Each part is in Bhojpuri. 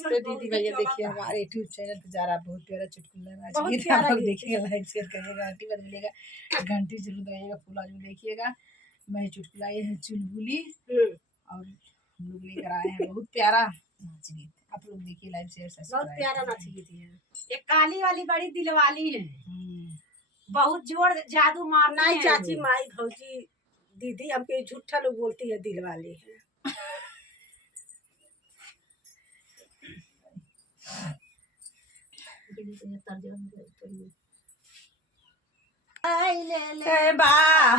नमस्ते दीदी भैया, देखिए हमारे यूट्यूब चैनल पे जा रहा है बहुत प्यारा चुटकुला नाच गीत। आप लोग देखिएगा, लाइक शेयर करिएगा, घंटी बज मिलेगा, घंटी जरूर दबाइएगा, फुल आज में देखिएगा। मैं चुटकुला ये है चुलबुली और हम लोग लेकर आए हैं बहुत प्यारा नाच गीत। आप लोग देखिए, लाइक शेयर सब्सक्राइब। बहुत प्यारा नाच गीत है। एक काली वाली बड़ी दिलवाली है, बहुत जोर जादू मारना है। चाची माई भौजी दीदी हमके झूठा लोग बोलती है दिलवाली है। ले बा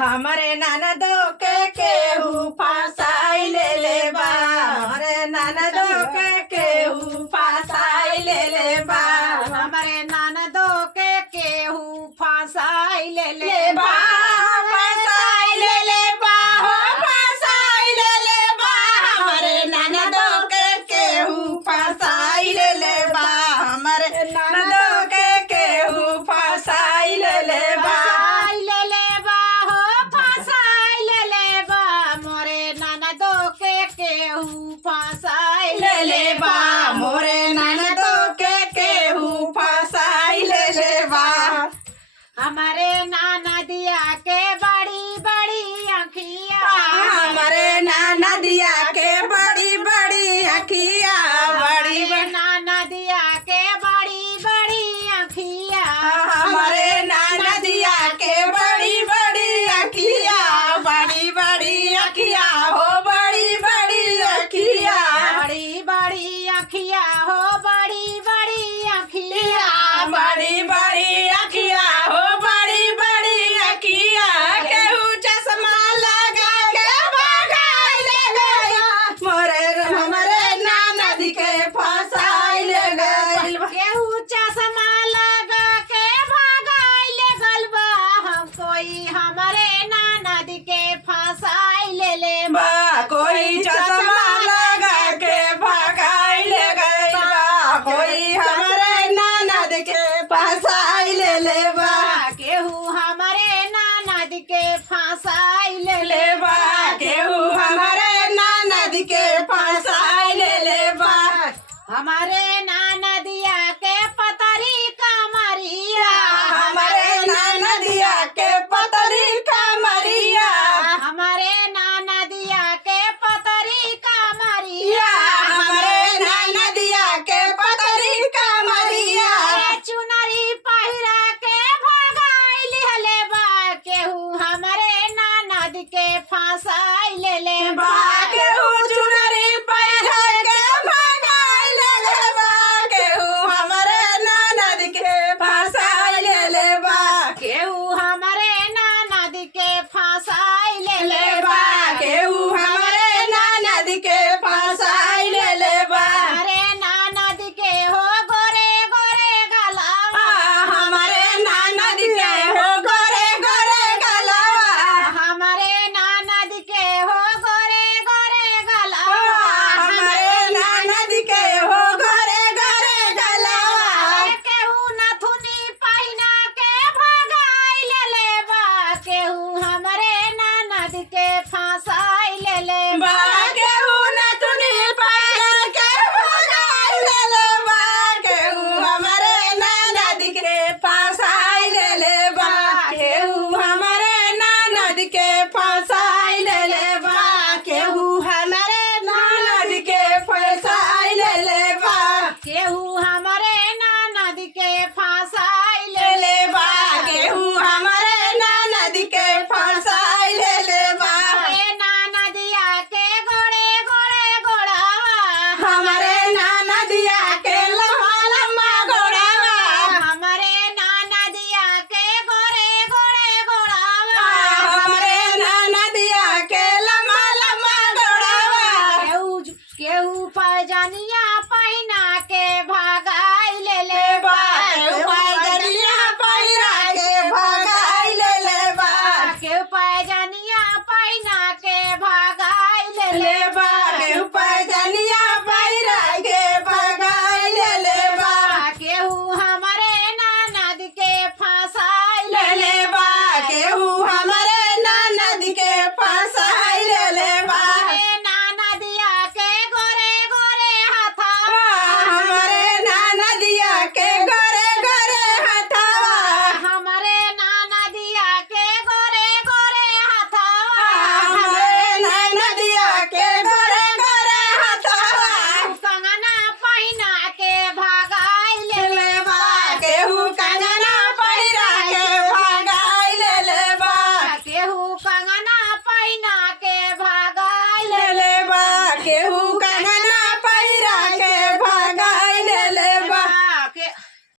हमारे ननदो के केहू फसाई ले बा, हमारे ननदो के केहू फसाई ले बा, हमारे ननदो के केहू फसाई ले बा, फसाई ले बा, हो फसाई ले बा, हमारे ननदो के केहू फसाई ले बा, हमारे ननदो के केहू फसाई ले बा। फसाई ले बा मोरे ननदो के केहू फसाई ले बा, हमारे नाना दिया के बड़ी बड़ी अखिया, हमारे नाना दिया के बड़ी बड़ी अखिया, बड़ी नाना दिया के बड़ी बड़ी अखिया, हमारे नाना दिया के बड़ी बड़ी अखिया, बड़ी बड़ी अखिया हो, बड़ी बड़ी अखिया, बड़ी बड़ी अखिया हो, बड़ी बड़ी अखिया, बड़ी बड़ी अखिया हो, बड़ी बड़ी अखिया, केहू चश्मा लगा के भगाई ले गया, मोरे हमरे ननद के फसाई ले गइल, केहू चश्मा लगा के भगाई ले गइल बा, हम कोई हमारे ननद के फसाई ले बा, कोई चश्मा लगा के भगाई ले गइल बा, कोई हमरे ननद के फसाई ले बा, केहू हमारे ननद के फसाई ले बा, केहू हमरे ननद के फसाई ले बा, हमारे ननदिया के पतरी कमरिया, हमारे ननदिया के पतरी कमरिया, हमारे ननदिया के पतरी कमरिया, हमारे ननदिया के पतरी कमरिया, चुनरी पहिरा के भगाई ले बा, केहू हमारे ननद के फसाई ले बा, केहू चुनरी पहिरा के भगाई ले बा, केहू हमरे ननद के फसाई ले बा, केहू हमारे ननद के फसाई ले बा, केहू हमरे ननद के फसाई ले बा, हमारे ननद के हो गोरे गोरे गलावा, हमारे ननद के हो गोरे गोरे गलावा, हमारे ननद के हो गोरे गोरे गलावा, हमारे ननद के हो गोरे गोरे गलावा, केहू नथुनी पहिना के भगाई ले बा, केहू हमारे ननद के फसाई ले बा, केहू नथुनी पहिरा के भगाई ले बा, केहू हमरे ननद के फसाई ले बा, केहू हमरे ननद के फसाई ले बा, केहू हमरे ननद के फसाई ले बा, केहू हमारे ननद के फसाई ले बा, केहू हमरे ननद के फसाई ले बा, ले ननदिया के गोड़े गोड़े गोड़ावा, हमरे ननदिया